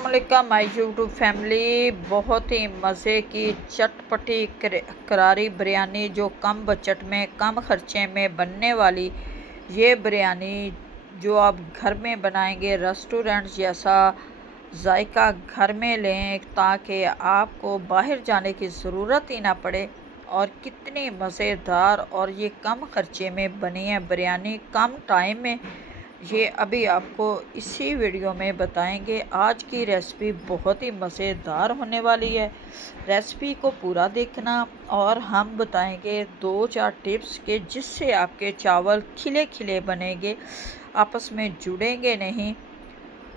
अस्सलामुअलैकुम my YouTube family. बहुत ही मज़े की चटपटी करारी बिरयानी जो कम बजट में कम खर्चे में बनने वाली ये बिरयानी जो आप घर में बनाएंगे रेस्टोरेंट जैसा जायका घर में लें ताकि आपको बाहर जाने की ज़रूरत ही ना पड़े। और कितनी मज़ेदार और ये कम खर्चे में बनी है बिरयानी कम टाइम में, ये अभी आपको इसी वीडियो में बताएंगे। आज की रेसिपी बहुत ही मज़ेदार होने वाली है, रेसिपी को पूरा देखना। और हम बताएंगे 2-4 टिप्स के जिससे आपके चावल खिले खिले बनेंगे, आपस में जुड़ेंगे नहीं।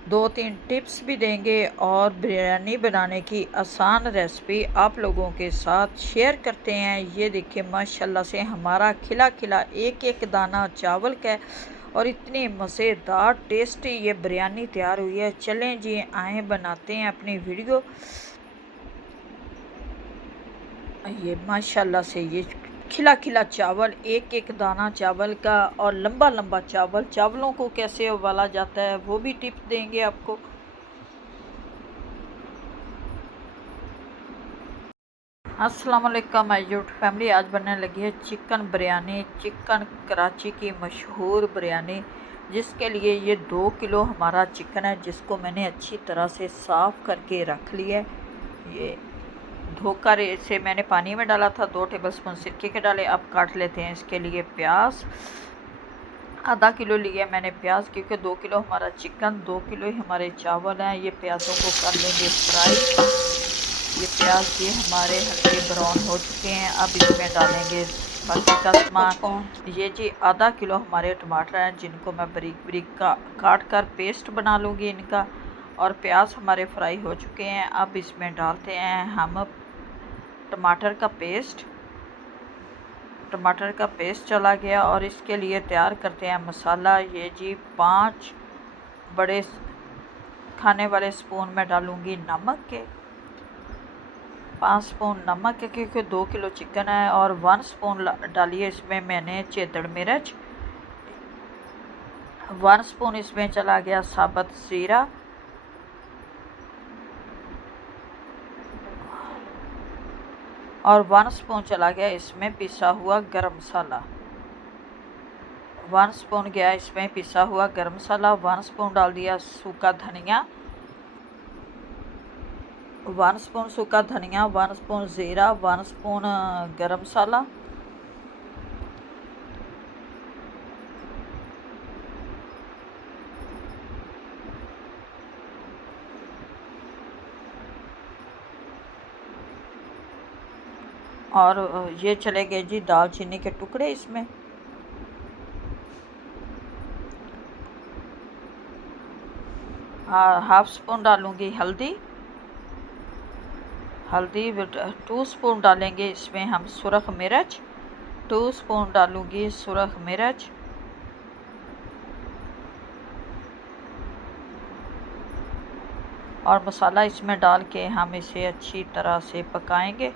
2-3 टिप्स भी देंगे और बिरयानी बनाने की आसान रेसिपी आप लोगों के साथ शेयर करते हैं। ये देखिए माशाल्लाह से हमारा खिला खिला एक एक दाना चावल का और इतनी मज़ेदार टेस्टी ये बिरयानी तैयार हुई है। चलें जी आए बनाते हैं अपनी वीडियो। ये माशाल्लाह से ये खिला खिला चावल, एक एक दाना चावल का, और लंबा लंबा चावल। चावलों को कैसे उबाला जाता है वो भी टिप्स देंगे आपको। अस्सलाम वालेकुम माय यूट्यूब फैमिली। आज बनने लगी है चिकन बिरयानी, चिकन कराची की मशहूर बिरयानी, जिसके लिए ये 2 किलो हमारा चिकन है जिसको मैंने अच्छी तरह से साफ़ करके रख लिया है। ये धोकर इसे मैंने पानी में डाला था, 2 टेबलस्पून सिरके के डाले। अब काट लेते हैं इसके लिए प्याज। आधा किलो लिया मैंने प्याज, क्योंकि 2 किलो हमारा चिकन, 2 किलो ही हमारे चावल हैं। ये प्याज़ों को कर लेंगे फ्राई। ये प्याज ये हमारे हल्के ब्राउन हो चुके हैं। अब इसमें डालेंगे बाकी का सामान। ये जी आधा किलो हमारे टमाटर हैं जिनको मैं बारीक बारीक काट कर पेस्ट बना लूँगी इनका। और प्याज हमारे फ्राई हो चुके हैं। अब इसमें डालते हैं हम टमाटर का पेस्ट। टमाटर का पेस्ट चला गया और इसके लिए तैयार करते हैं मसाला। ये जी 5 बड़े खाने वाले स्पून में डालूँगी नमक के, 5 स्पून नमक है क्योंकि 2 किलो चिकन है। और 1 स्पून डालिए इसमें मैंने चेदड़ मिर्च। 1 स्पून इसमें चला गया साबुत ज़ीरा। और 1 स्पून चला गया इसमें पिसा हुआ गरम मसाला। 1 स्पून गया इसमें पिसा हुआ गरम मसाला। 1 स्पून डाल दिया सूखा धनिया, 1 स्पून सूखा धनिया, 1 स्पून ज़ीरा, 1 स्पून गरम मसाला। और ये चले गए जी दालचीनी के टुकड़े इसमें। हाफ स्पून डालूँगी हल्दी। 2 स्पून डालेंगे इसमें हम सुरख मिर्च, 2 स्पून डालूँगी सुरख मिर्च। और मसाला इसमें डाल के हम इसे अच्छी तरह से पकाएंगे।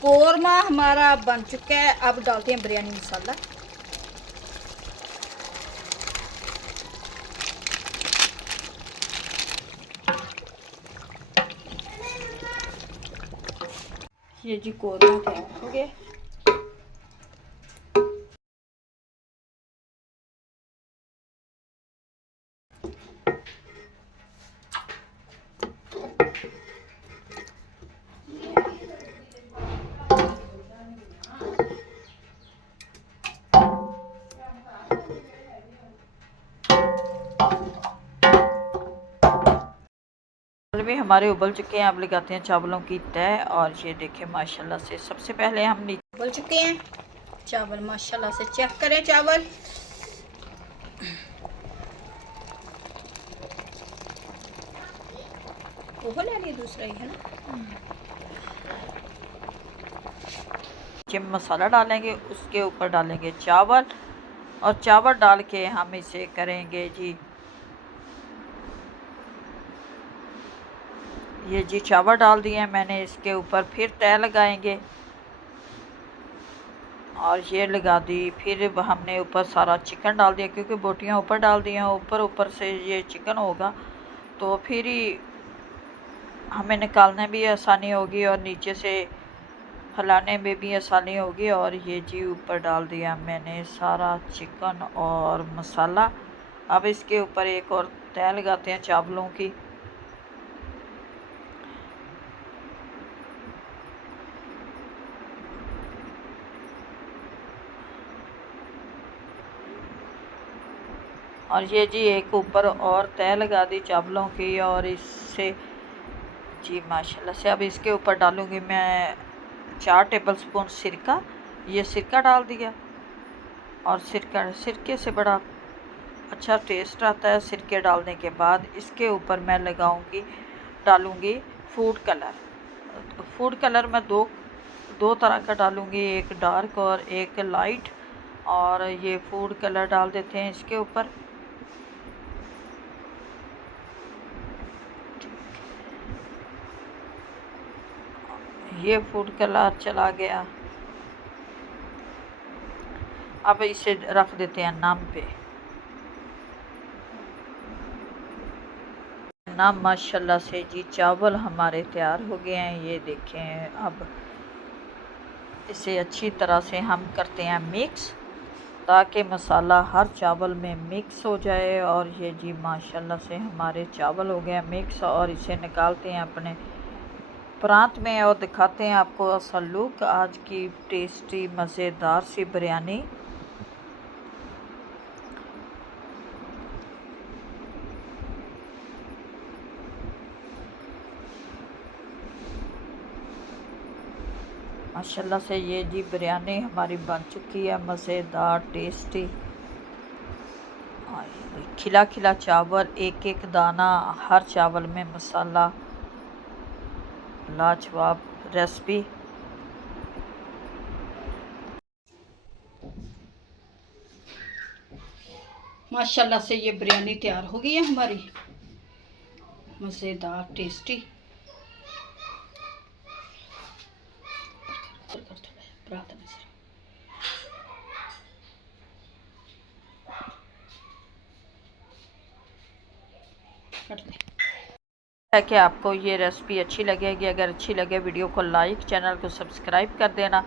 कोरमा हमारा बन चुका है। अब डालते हैं बिरयानी मसाला। ये जी कोरमा तैयार हो गया। भी हमारे उबल चुके हैं। अब लगाते हैं चावलों की तय। और ये देखें माशाल्लाह से सबसे पहले हम उबल चुके हैं चावल। माशाल्लाह से चेक करें चावल। वो ले लिया दूसरा ही है ना। चिम मसाला डालेंगे, उसके ऊपर डालेंगे चावल और चावल डाल के हम इसे करेंगे जी, ये जी चावल डाल दिए हैं मैंने। इसके ऊपर फिर तय लगाएंगे और ये लगा दी। फिर हमने ऊपर सारा चिकन डाल दिया, क्योंकि बोटियाँ ऊपर डाल दी हैं, ऊपर ऊपर से ये चिकन होगा तो फिर ही हमें निकालने भी आसानी होगी और नीचे से हिलाने में भी आसानी होगी। और ये जी ऊपर डाल दिया मैंने सारा चिकन और मसाला। अब इसके ऊपर एक और तय लगाते हैं चावलों की। और ये जी एक ऊपर और तय लगा दी चावलों की। और इससे जी माशाल्लाह से अब इसके ऊपर डालूँगी मैं 4 टेबलस्पून सिरका। ये सिरका डाल दिया और सिरके से बड़ा अच्छा टेस्ट आता है। सिरके डालने के बाद इसके ऊपर मैं डालूँगी फूड कलर। फूड कलर मैं दो तरह का डालूँगी, एक डार्क और एक लाइट। और ये फूड कलर डाल देते हैं इसके ऊपर। ये फूड कलर चला गया। अब इसे रख देते हैं नम पे। नम माशाल्लाह से जी चावल हमारे तैयार हो गए हैं। ये देखें, अब इसे अच्छी तरह से हम करते हैं मिक्स, ताकि मसाला हर चावल में मिक्स हो जाए। और ये जी माशाल्लाह से हमारे चावल हो गए मिक्स। और इसे निकालते हैं अपने प्रांत में और दिखाते हैं आपको असल लुक आज की टेस्टी मज़ेदार सी बिरयानी। माशाल्लाह से ये जी बिरयानी हमारी बन चुकी है, मज़ेदार टेस्टी। खिला खिला चावल, एक एक दाना हर चावल में मसाला, लाजवाब रेसिपी। माशाल्लाह से ये बिरयानी तैयार हो गई है हमारी, मज़ेदार टेस्टी। है कि आपको ये रेसिपी अच्छी लगेगी। अगर अच्छी लगे वीडियो को लाइक, चैनल को सब्सक्राइब कर देना।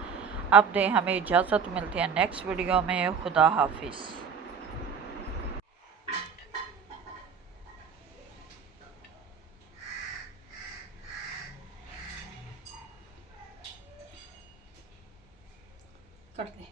अब दें हमें इजाज़त, मिलते हैं नेक्स्ट वीडियो में। खुदा हाफिज़। कर दे।